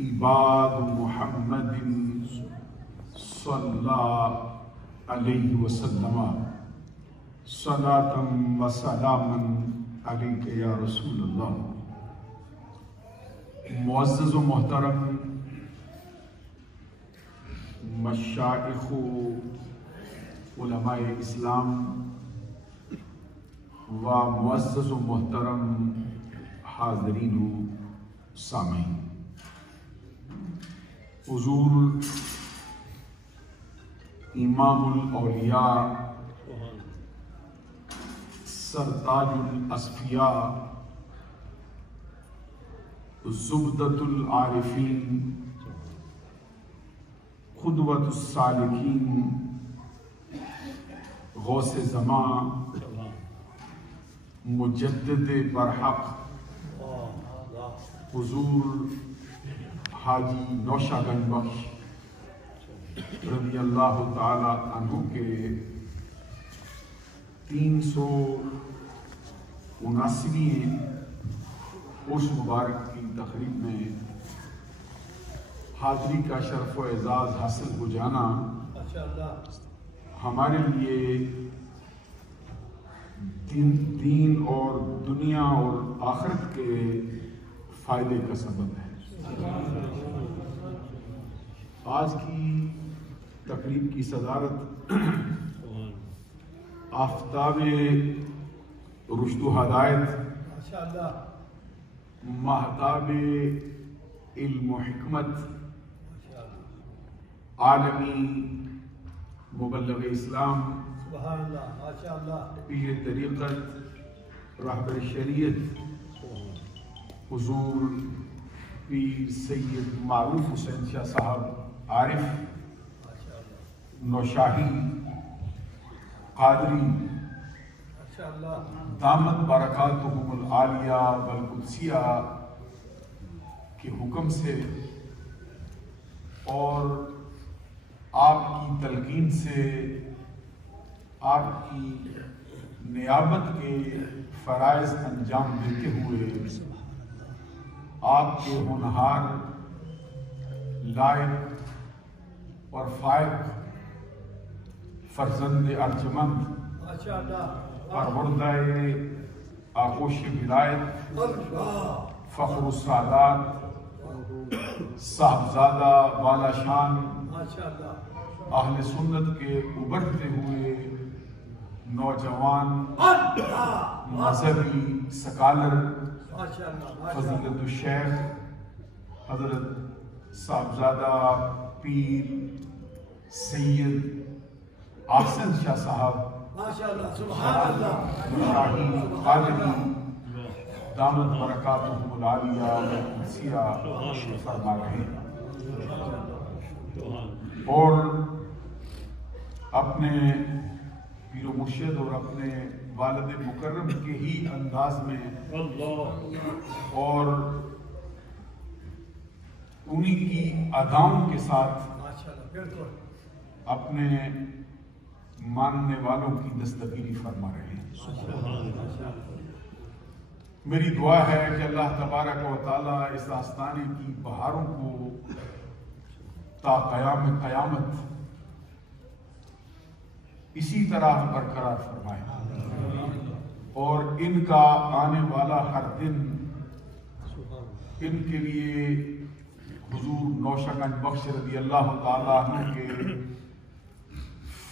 عباد محمد صلی علیہ وسلم صلاۃ و سلاما علیک یا رسول اللہ۔ معزز و محترم مشائخ و علماء اسلام و معزز و محترم حاضرین و سامعین، حضور امام الاولیاء سرتاج الاصفیاء زبدۃ العارفین قدوۃ السالکین غوث زمان مجدد برحق حضور حاجی نوشہ گنج بخش رضی اللہ تعالی عنہ کے 379ویں عرس مبارک کی تقریب میں حاضری کا شرف و اعزاز حاصل ہو جانا ہمارے لیے دین اور دنیا اور آخرت کے فائدے کا سبب ہے۔ آج کی تقریب کی صدارت آفتاب رشد و ہدایت، مہتاب علم و حکمت، عالمی مبلغ اسلام، پیر طریقت، رہبر شریعت حضور پیر سید معروف حسین شاہ صاحب عارف نوشاہی قادری دامت برکاتہم العالیہ والقدسیہ کے حکم سے اور آپ کی تلقین سے، آپ کی نیابت کے فرائض انجام دیتے ہوئے آپ کے ہونہار، لائق اور فائق فرزند ارجمند پروردہ آغوش ولایت فخر السادات صاحبزادہ والا شان اہل سنت کے ابھرتے ہوئے نوجوان مذہبی سکالر فضیلت الشیخ حضرت صاحبزادہ پیر سید احسن شاہ صاحب شاہی قادری دامت برکاتہم العالیہ والقدسیہ فرما رہے ہیں، اور اپنے پیر و مرشد اور اپنے والد مکرم کے ہی انداز میں اور انہی کی اداؤں کے ساتھ اپنے ماننے والوں کی دستگیری فرما رہے ہیں۔ میری دعا ہے کہ اللہ تبارک و تعالیٰ اس آستانے کی بہاروں کو تا قیام قیامت اسی طرح برقرار فرمائے، اور ان کا آنے والا ہر دن ان کے لیے حضور نوشہ گنج بخش رضی اللہ تعالیٰ عنہ کے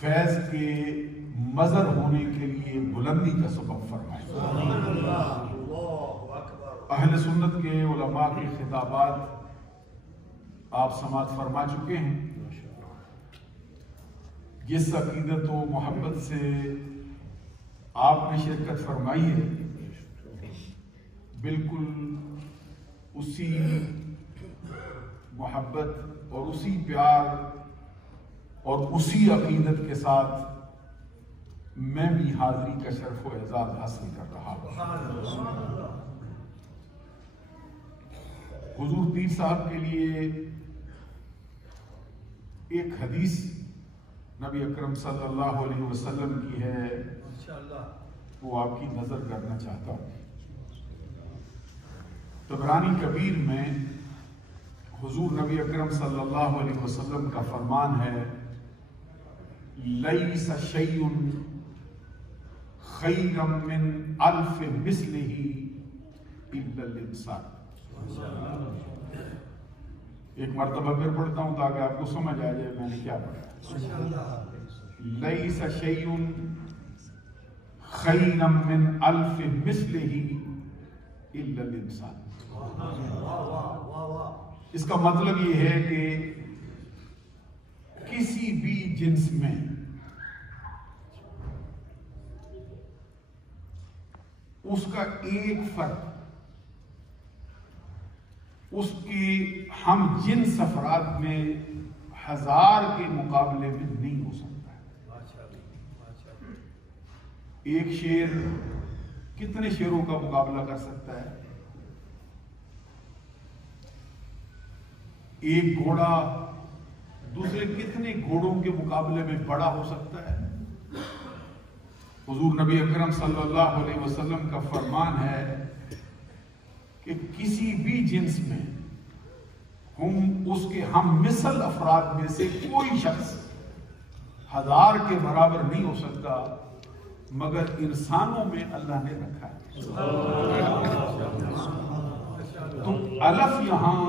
فیض کے مظہر ہونے کے لیے بلندی کا سبب فرمائے۔ اہل سنت کے علماء کے خطابات آپ سماعت فرما چکے ہیں۔ جس عقیدت و محبت سے آپ نے شرکت فرمائی ہے، بالکل اسی محبت اور اسی پیار اور اسی عقیدت کے ساتھ میں بھی حاضری کا شرف و اعزاز حاصل کر رہا ہوں۔ حضور پیر صاحب کے لیے ایک حدیث نبی اکرم صلی اللہ علیہ وسلم کی ہے، وہ آپ کی نظر کرنا چاہتا ہوں۔ طبرانی کبیر میں حضور نبی اکرم صلی اللہ علیہ وسلم کا فرمان ہے لیس شیء خیر من الف مثلہ الا الانسان. ایک مرتبہ پھر پڑھتا ہوں تاکہ آپ کو سمجھ آ جائے میں نے کیا پڑھا. لیس شیء خیر من الف مثلہ الا الانسان. اس کا مطلب یہ ہے کہ کسی بھی جنس میں اس کا ایک فرد اس کی ہم جنس افراد میں 1000 کے مقابلے میں نہیں ہو سکتا ہے. ایک شیر کتنے شیروں کا مقابلہ کر سکتا ہے؟ ایک گھوڑا دوسرے کتنے گھوڑوں کے مقابلے میں بڑا ہو سکتا ہے؟ حضور نبی اکرم صلی اللہ علیہ وسلم کا فرمان ہے کہ کسی بھی جنس میں اس کے ہم مثل افراد میں سے کوئی شخص 1000 کے برابر نہیں ہو سکتا مگر انسانوں میں اللہ نے رکھا ہے. تو الف یہاں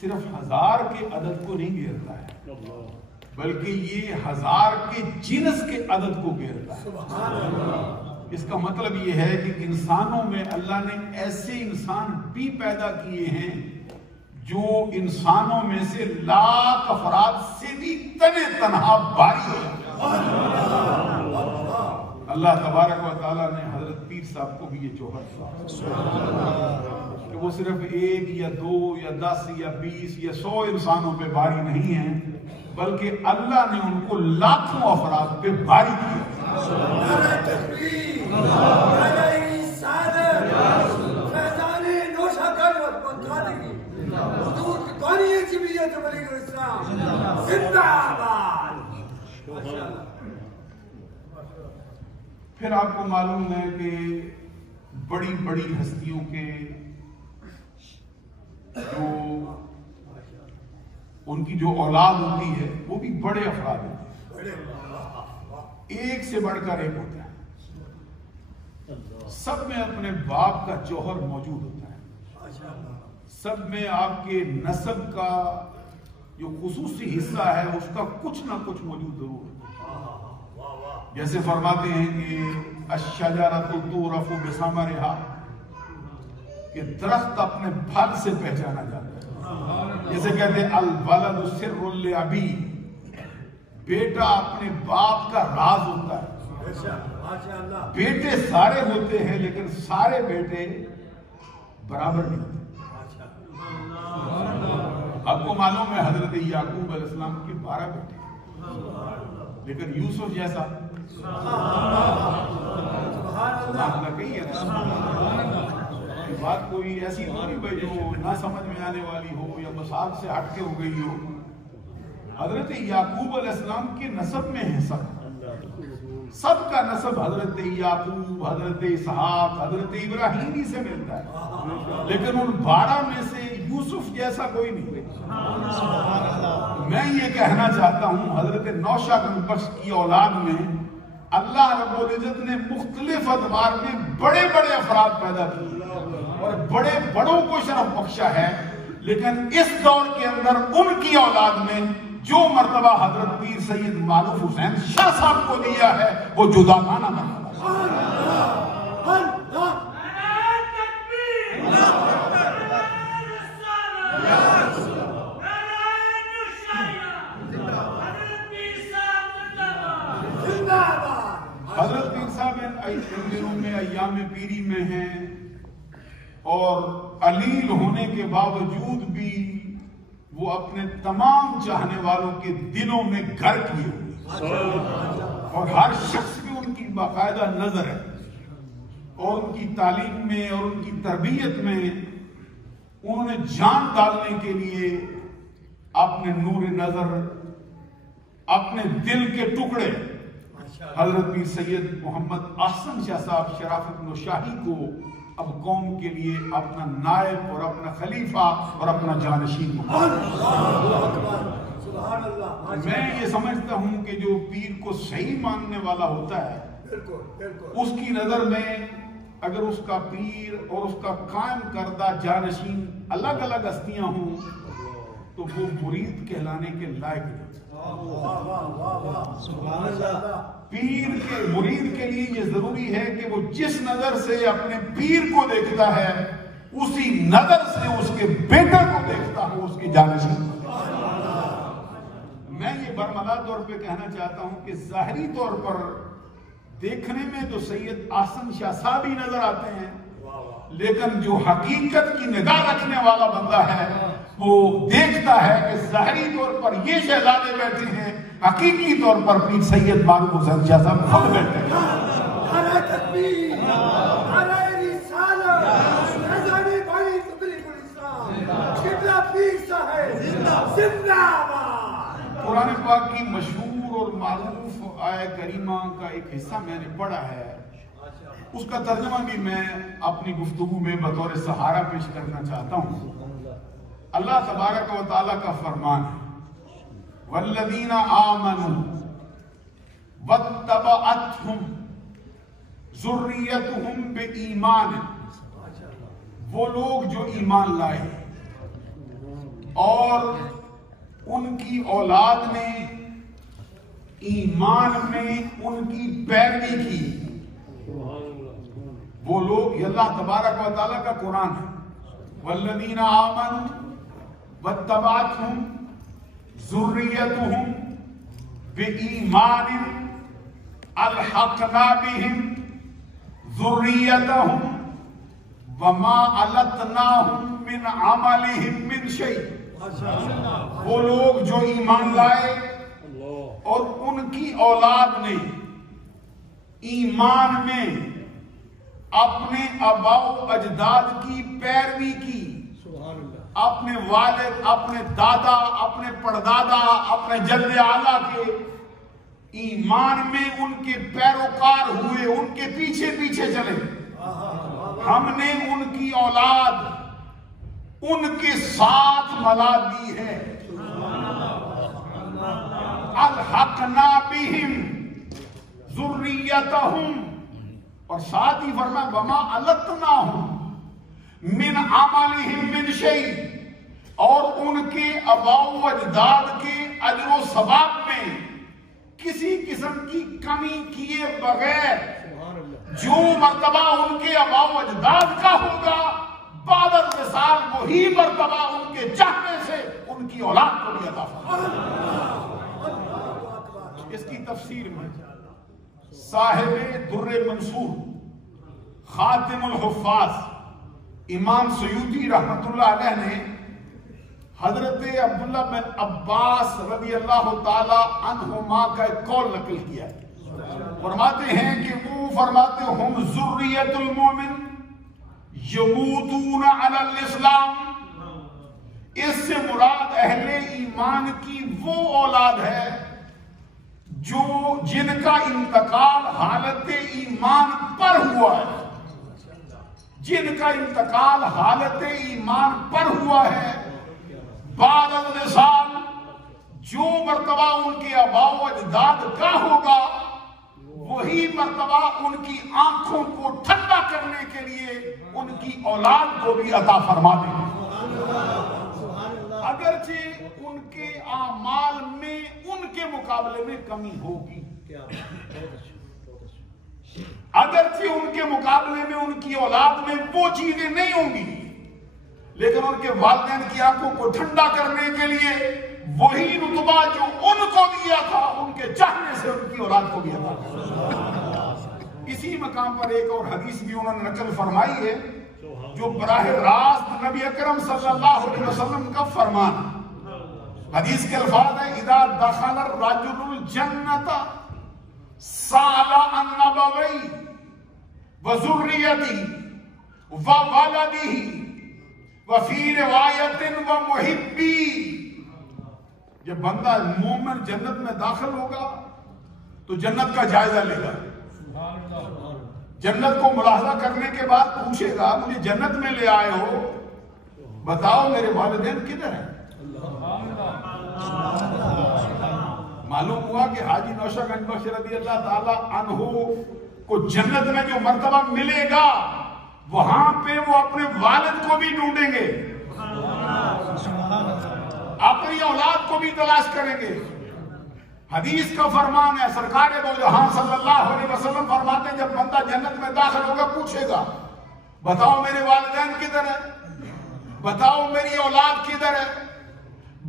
صرف 1000 کے عدد کو نہیں گھیرتا ہے بلکہ یہ 1000 کے جنس کے عدد کو گھیرتا ہے. اس کا مطلب یہ ہے کہ انسانوں میں اللہ نے ایسے انسان بھی پیدا کیے ہیں جو انسانوں میں سے لاکھ افراد سے بھی تنہا بھاری ہو. اللہ تبارک و تعالیٰ نے حضرت پیر صاحب کو بھی یہ جوہر دیا کہ وہ صرف 1 یا 2 یا 10 یا 20 یا 100 انسانوں پہ بھاری نہیں ہیں بلکہ اللہ نے ان کو لاکھوں افراد پہ بھاری کیا. پھر آپ کو معلوم ہے کہ بڑی بڑی ہستیوں کے جو ان کی جو اولاد ہوتی ہے وہ بھی بڑے افراد ہیں. ایک سے بڑھ کر ایک ہوتا ہے. سب میں اپنے باپ کا جوہر موجود ہوتا ہے. سب میں آپ کے نسب کا جو خصوصی حصہ ہے اس کا کچھ نہ کچھ موجود ضرور ہے. جیسے فرماتے ہیں کہ الشجرۃ تعرف بثمرها کہ درخت اپنے پھل سے پہچانا جاتا ہے. جیسے کہتے ہیں الولد سر لابی بیٹا اپنے باپ کا راز ہوتا ہے. بیٹے سارے ہوتے ہیں لیکن سارے بیٹے برابر نہیں ہوتے. آپ کو معلوم ہے حضرت یعقوب علیہ السلام کے 12 بیٹے لیکن یوسف جیسا بات کوئی ایسی نہیں بھائی جو نہ سمجھ میں آنے والی ہو یا مثال سے ہٹ کے ہو گئی ہو. حضرت یعقوب علیہ السلام کے نسب میں ہے سب کا نسب حضرت یعقوب حضرت اسحاق حضرت ابراہیم ہی سے ملتا ہے لیکن ان 12 میں سے یوسف جیسا کوئی نہیں. میں یہ کہنا چاہتا ہوں حضرت نوشہ بخش کی اولاد میں اللہ رب العزت نے مختلف ادوار میں بڑے بڑے افراد پیدا کیے اور بڑے بڑوں کو شرف بخشا ہے لیکن اس دور کے اندر ان کی اولاد میں جو مرتبہ حضرت پیر سید معروف حسین شاہ صاحب کو دیا ہے وہ جدا مانا حضرت پیر صاحب ان دنوں میں ایام پیری میں ہیں اور علیل ہونے کے باوجود بھی وہ اپنے تمام چاہنے والوں کے دلوں میں گھر کیے ہوئے اور ہر شخص میں ان کی باقاعدہ نظر ہے اور ان کی تعلیم میں اور ان کی تربیت میں انہوں نے جان ڈالنے کے لیے اپنے نور نظر اپنے دل کے ٹکڑے حضرت پیر سید محمد احسن شاہ صاحب شرافت نوشاہی کو اب قوم کے لیے اپنا نائب اور اپنا خلیفہ اور اپنا جانشین میں یہ سمجھتا ہوں کہ جو پیر کو صحیح ماننے والا ہوتا ہے اس کی نظر میں اگر اس کا پیر اور اس کا قائم کردہ جانشین الگ الگ ہستیاں ہوں تو وہ مرید کہلانے کے لائق نہیں۔ پیر کے مرید کے لیے یہ ضروری ہے کہ وہ جس نظر سے اپنے پیر کو دیکھتا ہے اسی نظر سے اس کے بیٹے کو دیکھتا ہوں، اس کے جانشین۔ میں یہ برملا طور پہ کہنا چاہتا ہوں کہ ظاہری طور پر دیکھنے میں تو سید آسن شاہ صاحب ہی نظر آتے ہیں، لیکن جو حقیقت کی نگاہ رکھنے والا بندہ ہے وہ دیکھتا ہے کہ ظاہری طور پر یہ شہزادے بیٹھے ہیں، حقیقی طور پر پیر سید معروف حسین شاہ صاحب خود بیٹھے ہیں۔ نعرہ تکبیر، نعرہ رسالت، شہزادے بھائی تبلیغ الاسلام، قبلہ پیر صاحب زندہ باد۔ قرآن پاک کی مشہور اور معروف آیہ کریمہ کا ایک حصہ میں نے پڑھا ہے، اس کا ترجمہ بھی میں اپنی گفتگو میں بطور سہارا پیش کرنا چاہتا ہوں۔ اللہ تبارک و تعالیٰ کا فرمان ہے والذین آمنوا واتبعتہم ذریتہم بایمان، وہ لوگ جو ایمان لائے اور ان کی اولاد نے ایمان میں ان کی پیروی کی، وہ لوگ، یہ اللہ تبارک و تعالیٰ کا قرآن ہے، والذین آمنوا واتبعتہم ذریتہم بایمان الحقنا بہم ذریتہم وما علتناہم من عملہم من شیء، وہ لوگ جو ایمان لائے اور ان کی اولاد نے ایمان میں اپنے آباء و اجداد کی پیروی کی، اپنے والد، اپنے دادا، اپنے پردادا، اپنے جد اعلیٰ کے ایمان میں ان کے پیروکار ہوئے، ان کے پیچھے پیچھے چلے، ہم نے ان کی اولاد ان کے ساتھ ملا دی ہے۔ الحقنا بہم ذریتہم، اور ساتھ ہی فرمایا وما علتناہم من عملہم من شیء، اور ان کے آباء و اجداد کے اجر و ثواب میں کسی قسم کی کمی کیے بغیر جو مرتبہ ان کے آباء و اجداد کا ہوگا بعد الوصال وہی مرتبہ ان کے چاہنے سے ان کی اولاد کو بھی عطا فرمائے۔ اس کی تفسیر میں صاحب در منصور خاتم الحفاظ امام سیوطی رحمت اللہ علیہ نے حضرت عبداللہ بن عباس رضی اللہ تعالی عنہما کا ایک قول نقل کیا ہے، فرماتے ہیں کہ وہ فرماتے ہم ذریت المومن یموتون علی الاسلام، اس سے مراد اہل ایمان کی وہ اولاد ہے جو جن کا انتقال حالت ایمان پر ہوا ہے، جن کا انتقال حالت ایمان پر ہوا ہے، بعد الوصال جو مرتبہ ان کے آباء و اجداد کا ہوگا وہی مرتبہ ان کی آنکھوں کو ٹھنڈا کرنے کے لیے ان کی اولاد کو بھی عطا فرما دیں۔ اگرچہ ان کے اعمال میں ان کے مقابلے میں کمی ہوگی، اگرچہ ان کے مقابلے میں ان کی اولاد میں وہ چیزیں نہیں ہوں گی، لیکن ان کے والدین کی آنکھوں کو ٹھنڈا کرنے کے لیے وہی رتبہ جو ان کو دیا تھا ان کے چاہنے سے ان کی اولاد کو بھی عطا کرنا۔ اسی مقام پر ایک اور حدیث بھی انہوں نے نقل فرمائی ہے جو براہ راست نبی اکرم صلی اللہ علیہ وسلم کا فرمان۔ حدیث کے الفاظ ہیں اذا دخل الرجل الجنت سأل عن ابویہ وذریتہ وولدہ وفی روایت ومحبی، جب بندہ مومن جنت میں داخل ہوگا تو جنت کا جائزہ لے گا، جنت کو ملاحظہ کرنے کے بعد پوچھے گا مجھے جنت میں لے آئے ہو، بتاؤ میرے والدین کدھر ہیں؟ معلوم ہوا کہ حاجی نوشہ گنج بخش رضی اللہ تعالی عنہ کو جنت میں جو مرتبہ ملے گا وہاں پہ وہ اپنے والد کو بھی ڈھونڈیں گے، اپنی اولاد کو بھی تلاش کریں گے۔ حدیث کا فرمان ہے، سرکار دو جہاں صلی اللہ علیہ وسلم فرماتے ہیں جب بندہ جنت میں داخل ہوگا پوچھے گا بتاؤ میرے والدین کدھر ہے، بتاؤ میری اولاد کدھر ہے،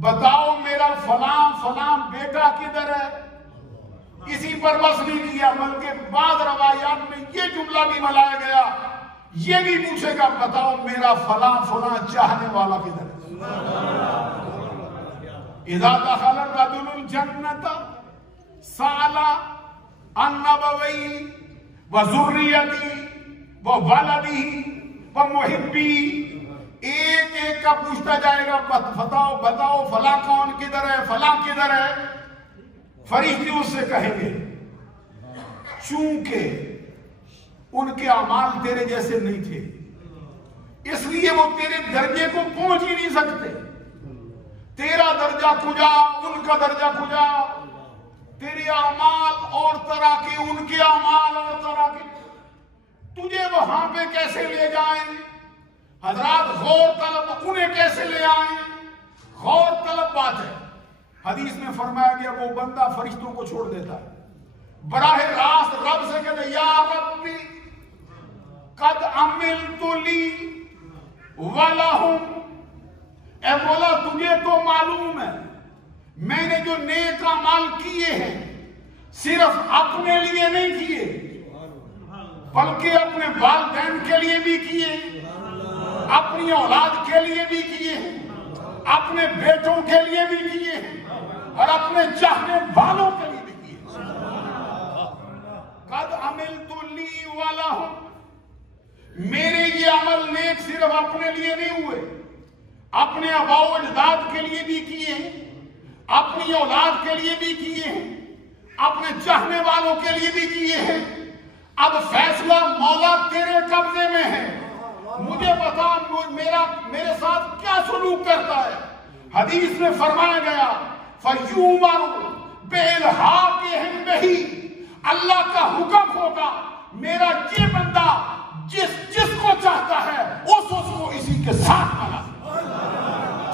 بتاؤ میرا فلاں فلاں بیٹا کدھر ہے۔ اسی پر بس نہیں کیا بلکہ بعض روایات میں یہ جملہ بھی ملایا گیا، یہ بھی پوچھے گا بتاؤ میرا فلاں فلاں چاہنے والا کدھر ہے۔ اذا دخل الرجل الجنت سأل عن ابويه وذريته وولده ومحبه، ایک ایک کا پوچھتا جائے گا بتاؤ بتاؤ فلاں کون کدھر ہے، فلاں کدھر ہے۔ فرشتے اس سے کہیں گے چونکہ ان کے اعمال تیرے جیسے نہیں تھے اس لیے وہ تیرے درجے کو پہنچ ہی نہیں سکتے، تیرا درجہ کجا ان کا درجہ کجا، تیرے اعمال اور طرح کے ان کے اعمال اور طرح کے، تجھے وہاں پہ کیسے لے جائیں؟ حضرات غور طلب انہیں کیسے لے آئیں؟ غور طلب بات ہے۔ حدیث میں فرمایا گیا وہ بندہ فرشتوں کو چھوڑ دیتا ہے، براہ راست رب سے کہتے یا ربی قد عملت لی ولہم، اے مولا تجھے تو معلوم ہے میں نے جو نیک اعمال کیے ہیں صرف اپنے لیے نہیں کیے بلکہ اپنے والدین کے لیے بھی کیے، اپنی اولاد کے لیے بھی کیے ہیں، اپنے بیٹوں کے لیے بھی کیے ہیں اور اپنے چاہنے والوں کے لیے بھی کیے۔ قد عملت لی ولہم، میرے یہ عمل نیک صرف اپنے لیے نہیں ہوئے، اپنے آباء و اجداد کے لیے بھی کیے ہیں، اپنی اولاد کے لیے بھی کیے ہیں، اپنے چاہنے والوں کے لیے بھی کیے ہیں۔ اب فیصلہ مولا تیرے قبضے میں ہے، مجھے بتا میرے ساتھ کیا سلوک کرتا ہے۔ حدیث میں فرمایا گیا فَيُؤْمَرُ بِإِلْحَاقِهِمْ بِهِ، اللہ کا حکم ہوگا میرا یہ بندہ جس کو چاہتا ہے اس کو اسی کے ساتھ ملا،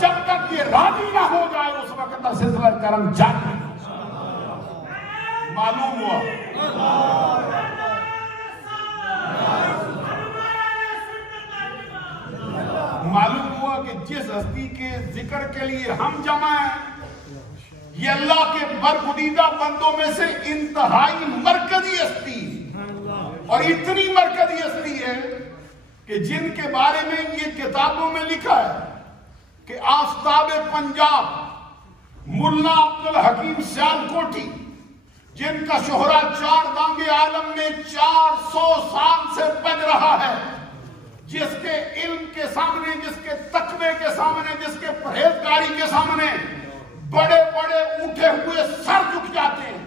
جب تک یہ راضی نہ ہو جائے اس وقت تک سلسلہ کرم جاری۔ معلوم ہوا کہ جس ہستی کے ذکر کے لیے ہم جمع ہیں یہ اللہ کے برگزیدہ بندوں میں سے انتہائی مرکزی ہستی، اور اتنی مرکزی ہستی ہے کہ جن کے بارے میں یہ کتابوں میں لکھا ہے کہ آفتاب پنجاب ملا عبدالحکیم سیالکوٹی جن کا شہرہ 4 دانگ عالم میں 400 سال سے بج رہا ہے، جس کے علم کے سامنے، جس کے تقوی کے سامنے، جس کے پرہیزگاری کے سامنے بڑے بڑے اٹھے ہوئے سر جھک جاتے ہیں،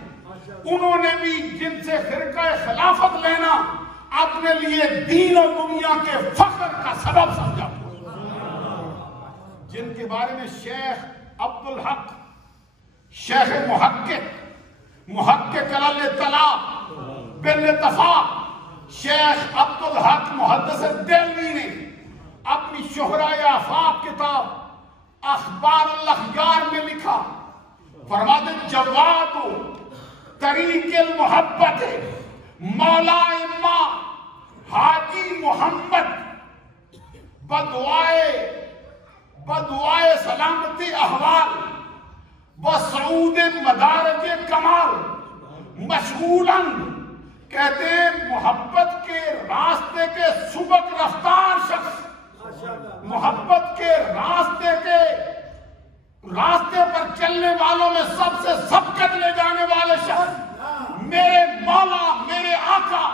انہوں نے بھی جن سے خرقہ خلافت لینا اپنے لیے دین اور دنیا کے فخر کا سبب سمجھا، جن کے بارے میں شیخ عبدالحق، شیخ محقق الطلاق بالاتفاق شیخ عبدالحق محدث دہلوی نے اپنی شہرۂ آفاق کتاب اخبار الاخیار میں لکھا، فرماتے جواد طریق المحبت مولا اماں حاجی محمد بدعائے سلامتی احوال و سعود مدارج کمال مشغولاً، کہتے ہیں محبت کے راستے کے سبق رفتار شخص، محبت کے راستے پر چلنے والوں میں سب سے سبقت لے جانے والے شخص میرے مولا، میرے آقا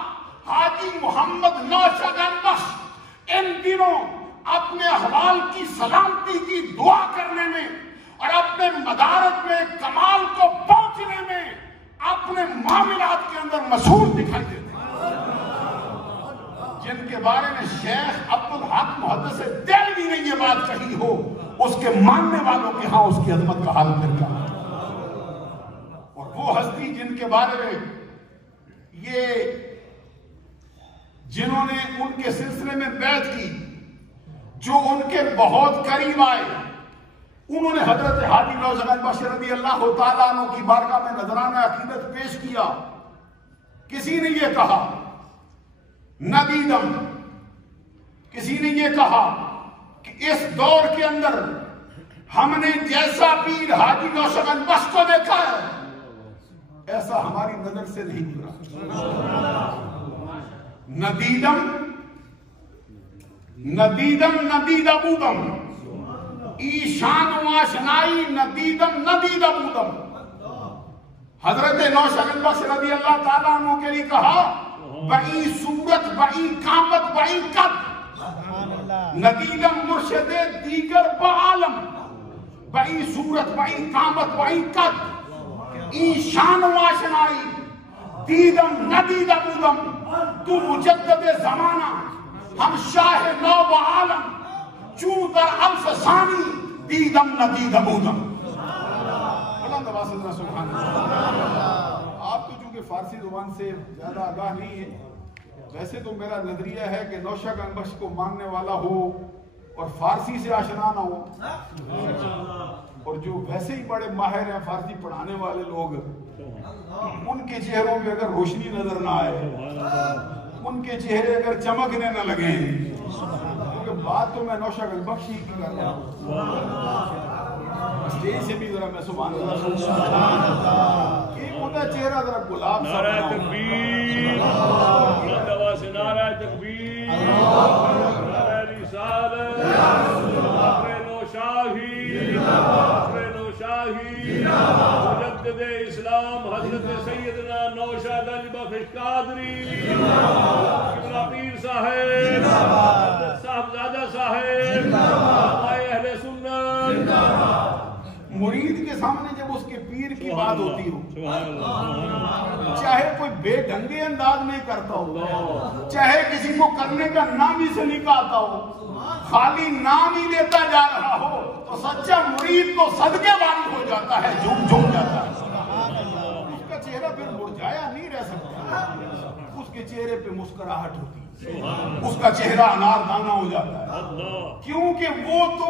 حاجی محمد نوشہ گنج بخش ان دنوں اپنے احوال کی سلامتی کی دعا کرنے میں اور اپنے مدارج میں کمال کو پہنچنے میں اپنے معاملات کے اندر مشہور دکھائی دیتے ہیں۔ والوں کے ہاں اس کی عظمت کا حال پھر کیا. اور وہ ہستی جن کے بارے میں یہ جنہوں نے ان کے سلسلے میں بیعت کی، جو ان کے بہت قریب آئے، انہوں نے حضرت حاجی نوشگن بخش رضی اللہ تعالیٰ عنہ کی بارگاہ میں نذرانہ عقیدت پیش کیا. کسی نے یہ کہا ندیدم، کسی نے یہ کہا کہ اس دور کے اندر ہم نے جیسا پیر حاجی نوشگن بخش کو دیکھا ہے ایسا ہماری نظر سے نہیں گزرا. ندیدم ندیدم ندیدہ بودم، ایشان و آشنائی ندیدم ندیدہ بودم. حضرت نوشگن بخش رضی اللہ تعالیٰ عنہ کے لیے کہا بئی صورت بئی قامت بئی قد، ندیدم مرشد دیگر بعالم، بئی صورت بئی قامت بئی قد، ایشان و آشنائی دیدم ندیدہ بودم. تو مجدد زمانہ، ہم شاہ نو و عالم، چوں در الف ثانی دیدم ندیدہ بودم. بلند آواز سے سبحان اللہ. آپ تو چونکہ فارسی زبان سے زیادہ آگاہ نہیں ہے، ویسے تو میرا نظریہ ہے کہ نوشگن بخش کو ماننے والا ہو اور فارسی سے آشنا نہ ہو، اور جو ویسے ہی بڑے ماہر ہیں فارسی پڑھانے والے لوگ، ان کے چہروں پہ اگر روشنی نظر نہ آئے، ان کے چہرے اگر چمکنے نہ لگیں، کیونکہ بات تو میں نوشگن بخش ہی کی کر رہا ہوں. اسٹیج سے بھی ذرا میں سبحان اللہ، ایک ہوتا ہے چہرہ ذرا گلاب سا. نعرہ تکبیر، نعرہ تکبیر، نعرہ رسالت، فخر نوشاہی، فخر نوشاہی، مجدد اسلام حضرت سیدنا نوشاد بخش قادری، قبلہ پیر صاحب، صاحبزادہ صاحب، اہل سنت. مرید کے سامنے جب اس کے پیر کی بات ہوتی ہو، چاہے کوئی بے ڈھنگے انداز میں کرتا ہو، چاہے کسی کو کرنے کا نام ہی سے نکالتا ہو، خالی نام ہی لیتا جا رہا ہو، تو سچا مرید تو صدقے والی ہو جاتا ہے، جھوم جھوم جاتا ہے. اس کا چہرہ پھر مرجھایا نہیں رہ سکتا، اس کے چہرے پہ مسکراہٹ ہوتی ہے، اس کا چہرہ انار دانہ ہو جاتا ہے، کیونکہ وہ تو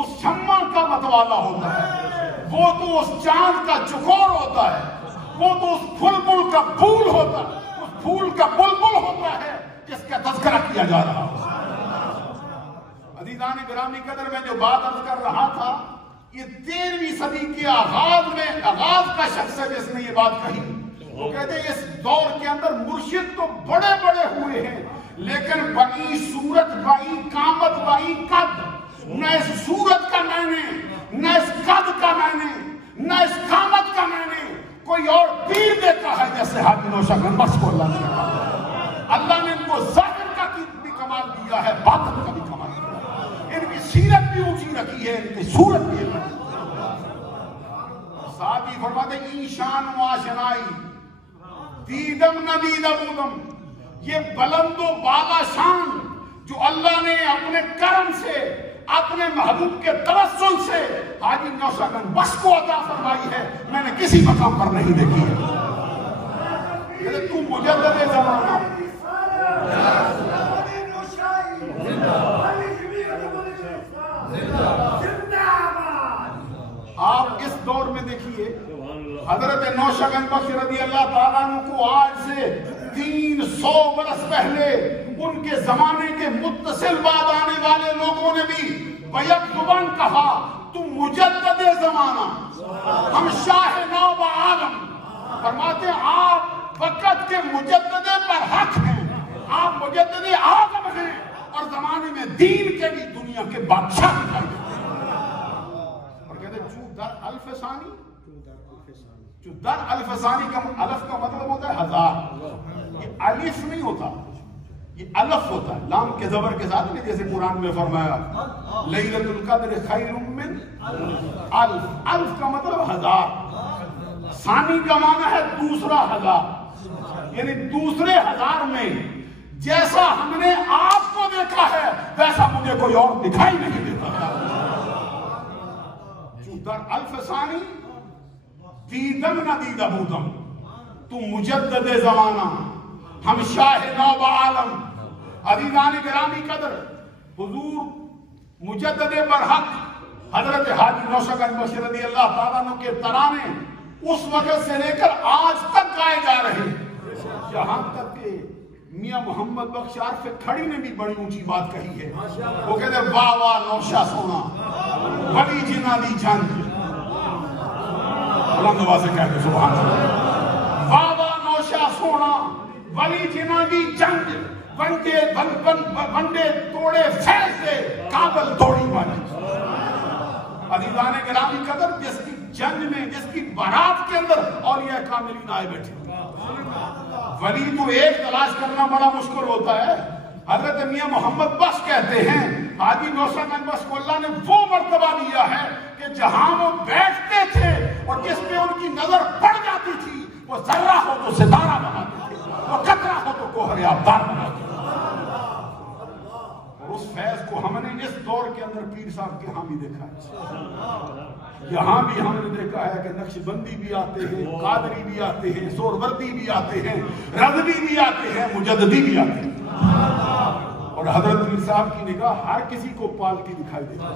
اس شمع کا متوالا ہوتا ہے، وہ تو اس چاند کا چکور ہوتا ہے، وہ تو اس بلبل کا پھول ہوتا ہے، اس پھول کا بلبل ہوتا ہے جس کا تذکرہ کیا جا رہا ہو. عزیزان گرامی قدر، میں جو بات عرض کر رہا تھا، یہ 13ویں صدی کے آغاز کا شخص ہے جس نے یہ بات کہی. وہ کہتے ہیں اس دور کے اندر مرشد تو بڑے بڑے ہوئے ہیں، لیکن بئی صورت بئی قامت بئی قد، نہ اس صورت کا معنی، نہ اس قد کا معنی، نہ اس قامت کا معنی کوئی اور پیر دیتا ہے جیسے حاجی نوشگن بخش کو اللہ نے کہا. اللہ نے ان کو ظاہر کا بھی کمال دیا ہے، باطن کا بھی کمال دیا ہے. ان کی سیرت بھی اونچی رکھی ہے، ان کی صورت بھی ہے. ساتھ ہی فرماتے ہیں ایشان و آشنائی دیدم ندیدہ بودم، یہ بلند و بالا شان جو اللہ نے اپنے کرم سے، اپنے محبوب کے توسل سے حاجی نوشگن بخش کو عطا فرمائی ہے، میں نے کسی مقام پر نہیں دیکھی ہے. تو مجدد زمانہ، آپ اس دور میں دیکھیے حضرت نوشگن بخش رضی اللہ تعالیٰ عنہ کو آج سے 300 برس پہلے ان کے زمانے کے متصل بعد آنے والے لوگوں نے بھی بیک زبان کہا تم مجدد زمانہ، ہم شاہ نو و عالم. فرماتے ہیں آپ وقت کے مجدد پر حق ہیں، آپ مجدد اعظم ہیں، اور زمانے میں دین کے بھی دنیا کے بادشاہ ہیں. اور کہتے ہیں چو در الف ثانی، جو در الف ثانی کا الف کا مطلب ہوتا ہے ہزار. یہ الف نہیں ہوتا، یہ الف ہوتا ہے لام کے زبر کے ساتھ میں، جیسے قرآن میں فرمایا لیلۃ القدر خیر من الف. الف کا مطلب ہزار، ثانی کا معنی ہے دوسرا ہزار، یعنی دوسرے ہزار میں جیسا ہم نے آپ کو دیکھا ہے ویسا مجھے کوئی اور دکھائی نہیں دیتا. تو در الف ثانی دیدم ندید بودم، تو مجدد زمانہ ہم شاہ نوب عالم. عزیزان گرامی قدر، حضور مجدد برحق حضرت حاجی نوشہگنج بخش رضی اللہ تعالیٰ عنہ کے ترانے اس وقت سے لے کر آج تک گائے جا رہے ہیں، جہاں تک کہ میاں محمد بخش عارف کھڑی نے بھی بڑی اونچی بات کہی ہے. وہ کہتے ہیں واہ واہ نوشہ سونا ولی جنا دی جنگ. بلند آواز سے کہتے سبحان اللہ. واہ واہ نوشہ سونا ولی جنا دی جنگ، ونڈے توڑے فیض سے کابل توڑی بانی. عزیزان گرامی قدر، جس کی جنگ میں، جس کی بارات کے اندر اولیاء کاملین آئے بیٹھے، ولی تو ایک تلاش کرنا بڑا مشکل ہوتا ہے. حضرت میاں محمد بخش کہتے ہیں حاجی نوشہگنج بخش کو اللہ نے وہ مرتبہ دیا ہے کہ جہاں وہ بیٹھتے تھے اور جس پہ ان کی نظر پڑ جاتی تھی، وہ ذرہ ہو تو ستارہ بناتے تھے، وہ قطرہ ہو تو کوہر آبدار بناتے تھے. اور اس فیض کو ہم نے اس دور کے اندر پیر صاحب کے ہاں بھی دیکھا ہے. یہاں بھی ہم نے دیکھا ہے کہ نقش بندی بھی آتے ہیں، قادری بھی آتے ہیں، سہروردی بھی آتے ہیں، رضوی بھی آتے ہیں، مجددی بھی آتے ہیں. اور حضرت پیر صاحب کی نگاہ ہر کسی کو پالتی دکھائی دیتی ہے.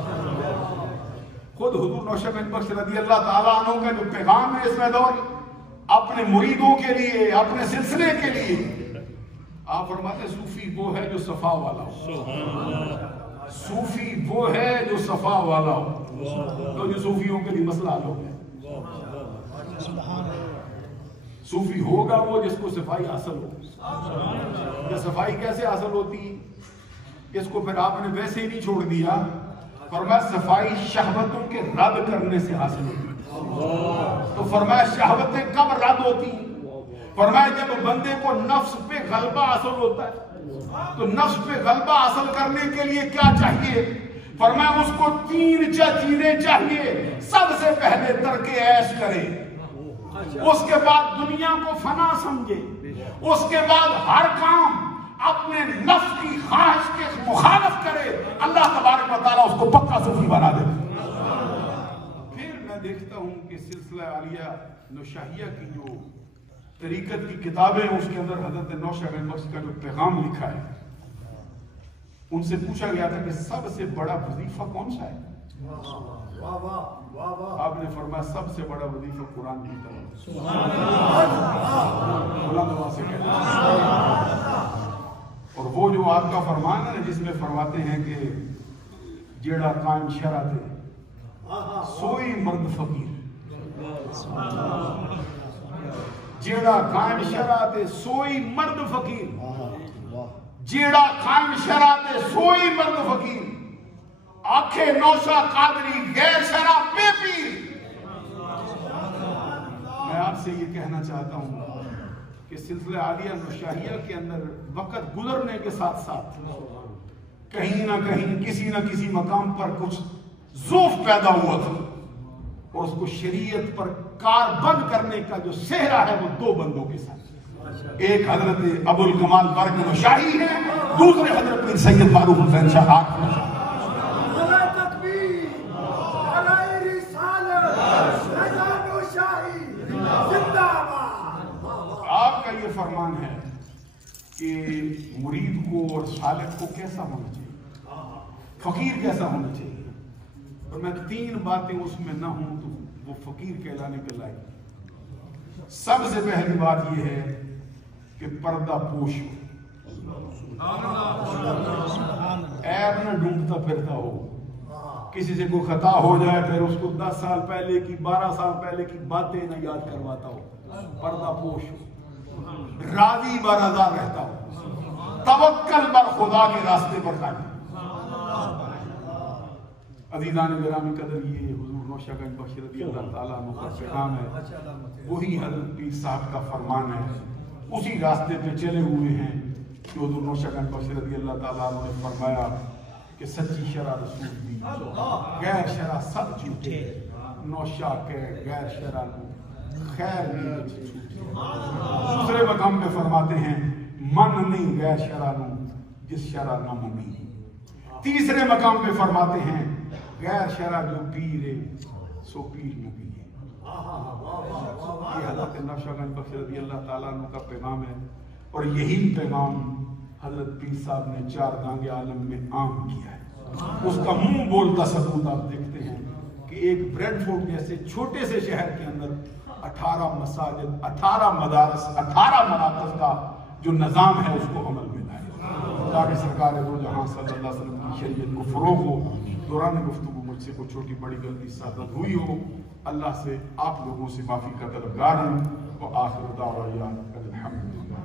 خود حضور نوشہگنج بخش رضی اللہ تعالیٰ عنہ کا جو پیغام ہے اس میں دور اپنے مریدوں کے لیے، اپنے سلسلے کے لیے، آپ فرماتے ہیں صوفی وہ ہے جو صفا والا ہو. صوفی وہ ہے جو صفا والا ہو. تو جو صوفیوں کے لیے مسئلہ حل ہو گیا. صوفی ہوگا وہ جس کو صفائی حاصل ہو. یہ صفائی کیسے حاصل ہوتی؟ اس کو پھر آپ نے ویسے ہی نہیں چھوڑ دیا. فرمایا صفائی شہوتوں کے رد کرنے سے حاصل ہوتی. تو فرمایا شہوتیں کب رد ہوتی؟ فرمایا جب بندے کو نفس پہ غلبہ حاصل ہوتا ہے. تو نفس پہ غلبہ حاصل کرنے کے لیے کیا چاہیے؟ فرمایا اس کو 3 چیزیں چاہیے. سب سے پہلے ترک عیش کرے، اس کے بعد دنیا کو فنا سمجھے، اس کے بعد ہر کام اپنے نفس کی خواہش کے مخالف کرے. اللہ تبارک و تعالیٰ اس کو پکا صوفی بنا دے. پھر میں دیکھتا ہوں کہ سلسلہ عالیہ نوشاہیہ کی جو طریقت کی کتابیں اس کے اندر حضرت نوشہگنج بخش کا جو پیغام لکھا ہے، ان سے پوچھا گیا تھا کہ سب سے بڑا وظیفہ کون سا ہے؟ آپ نے فرمایا سب سے بڑا وظیفہ قرآن کی تلاوت. اور وہ جو آپ کا فرمان ہے جس میں فرماتے ہیں کہ جیڑا قائم شرع تھے سوئی مرد فقیر، جیڑا قائم شرع تے سوئی مرد فقیر، جیڑا قائم شرع تے سوئی مرد فقیر، آنکھیں نوشہ قادری غیر شرع بے پیر. میں آپ سے یہ کہنا چاہتا ہوں کہ سلسلہ عالیہ نوشاہیہ کے اندر وقت گزرنے کے ساتھ ساتھ کہیں نہ کہیں کسی نہ کسی مقام پر کچھ ذوف پیدا ہوا تھا، اور اس کو شریعت پر کار بند کرنے کا جو سہرا ہے وہ 2 بندوں کے ساتھ. ایک حضرت ابو الکمال برق نوشاہی ہے، دوسرے حضرت پیر سید معروف حسین شاہ آٹھ. آپ کا یہ فرمان ہے کہ مرید کو اور سالک کو کیسا ہونا چاہیے، فقیر کیسا ہونا چاہیے. اور میں 3 باتیں اس میں نہ ہوں تو وہ فقیر کہلانے کے لائق. سب سے پہلی بات یہ ہے کہ پردہ پوش ہو، عیب نہ ڈھونڈتا پھرتا ہو. کسی سے کوئی خطا ہو جائے پھر اس کو 10 سال پہلے کی 12 سال پہلے کی باتیں نہ یاد کرواتا ہو. پردہ پوش ہو، راضی برضا رہتا ہو، توکل بر خدا کے راستے پر قائم. عزیزان گرامی قدر یہ حضور نوشہگنج بخش رضی اللہ تعالیٰ عنہ کا پیغام ہے، وہی حضرت پیر صاحب کا فرمان ہے. اسی راستے پہ چلے ہوئے ہیں کہ حضور نوشہگنج بخش رضی اللہ تعالیٰ عنہ نے فرمایا کہ سچی شرع رسول دی، غیر شرع سب جھوٹے. نوشہ کے غیر شرع خیر نہیں چھوٹے. دوسرے مقام پہ فرماتے ہیں من نہیں غیر شرع جس شرع نہ منی. تیسرے مقام پہ فرماتے ہیں غیر شرع جو پیر سو پیر نہ کہیے. یہ حضرت نوشہ گنج بخش رضی اللہ تعالیٰ عنہ کا پیغام ہے، اور یہی پیغام حضرت پیر صاحب نے 4 گانگ عالم میں عام کیا ہے. اس کا منہ بولتا ثبوت آپ دیکھتے ہیں کہ ایک بریڈ فورٹ جیسے چھوٹے سے شہر کے اندر 18 مساجد، 18 مدارس، 18 مراکز کا جو نظام ہے اس کو عمل میں لائے تاکہ سرکار دو جہاں صلی اللہ علیہ وسلم کی شریعت کو فروغ ہو. دوران گفتگو مجھ سے کوئی چھوٹی بڑی غلطی صادر ہوئی ہو، اللہ سے آپ لوگوں سے معافی کا طلبگار ہوں. وآخر دعوانا الحمدللہ.